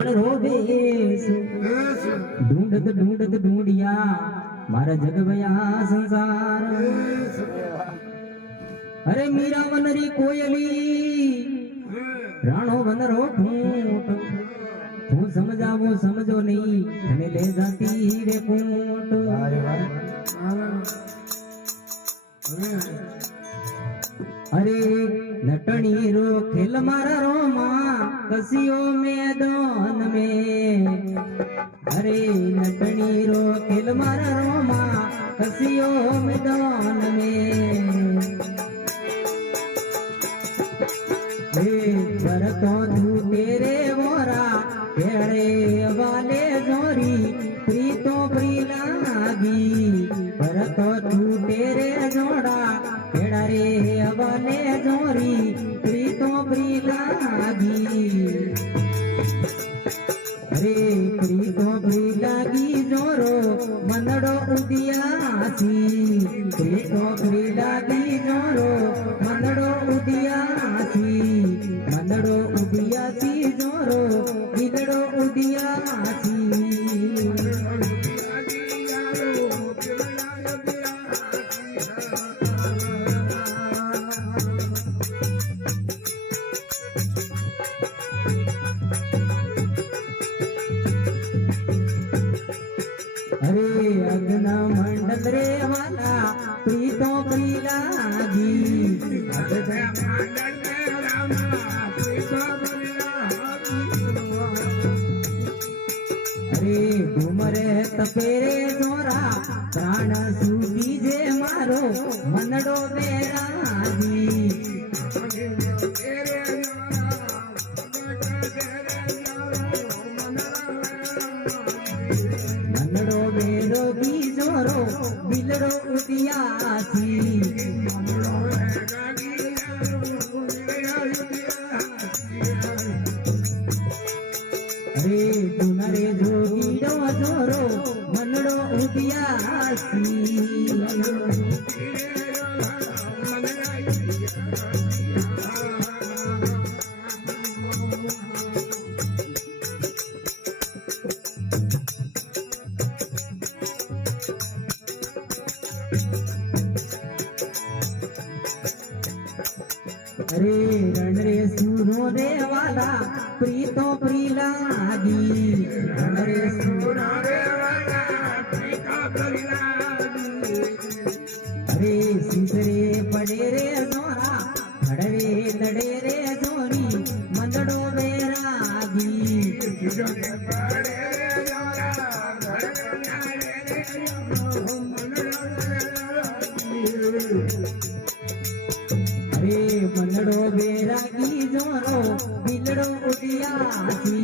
ढूंढत ढूंढत ढूंढिया मारा जग भया संसार। अरे मीरा वनरी कोयली राणो वनरो ठूंठ तू समझावो समझो नहीं तने ले जाती रे कूट। अरे नटनी रो खेल मारा रोमा कसियो मैदान में। अरे नटनी रो खेल मारा रोमा कसियो मैदान में। भरतो तू तेरे मोरा केड़े वाले जोरी प्रीतो प्री लागी। भरतो तू तेरे जोड़ा केड़ा रे वाले जोरी प्रीतो प्री लागी। अरे प्रीतो प्री लागी जोरो मनड़ो उदियासी। प्रीतो प्री लागी जोरो मनड़ो उदियासी। मनड़ो उदियासी जोरो बिलड़ो उदियासी। अरे अग्न मंडल रे वाला प्रीतो प्री लागी। अरे घुमरे तपेरे जोरा प्राण सूती जे मारो मनडो बेरागी। मनडो बेरोगी जोरो बिलड़ो उदियासी। अरे दुनरे जोगीड़ो जोरो मनड़ो उदियासी। अरे रण रे सूरो रे वाला प्रीतो प्री लागी। रण रे सूरो रे वाला प्रीतो प्री लागी। अरे सीसरे पड़े रे जोरा खड़े लड़े रे जोरी मंदड़ो बेरागी। अरे मनड़ो बेरागी जोरो बिलड़ो उदियासी।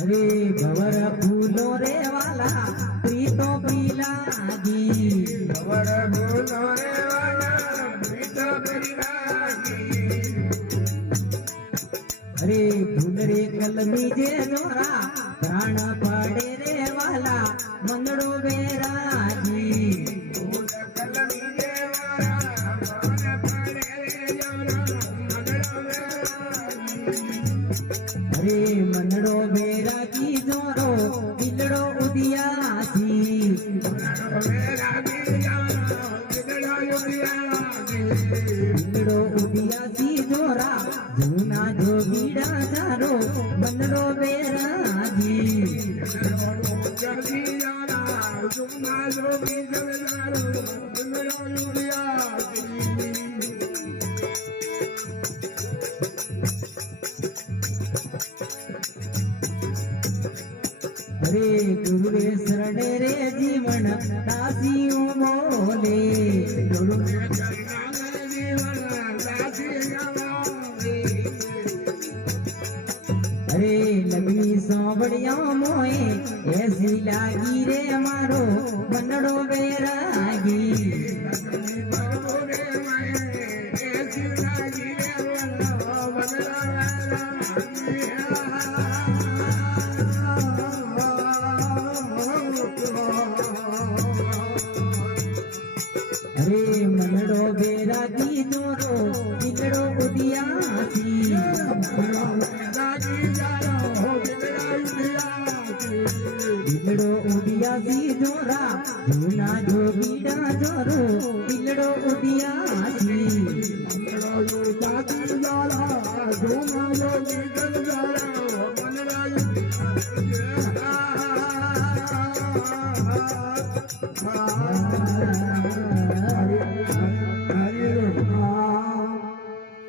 अरे भवर फूलो रे वाला प्रीतो प्री लागी। भवर फूलो रे वाला प्रीतो प्री लागी। अरे फूल रे कलमी जे जोरा प्राण पड़े रे वाला मंदड़ो बेरागी। फूल कलमी जे वाला प्राण पड़े रे जोरा मंदड़ो बेरागी। अरे मनड़ो बेरागी जोरो बिलड़ो उदियासी। बिलड़ो उदियासी जोरा जूना जोगीड़ा जारो मनड़ो बेरागी। अरे गुरुवे शरणे रे जीवन दासियों बोले। अरे लगनी सोबड़िया मोए ऐसी लागी रे मारो बनड़ो बेरागी। ઉદિયાસી જોરા જૂના જોગીડા જોરો પિલડો ઉદિયાસી Ah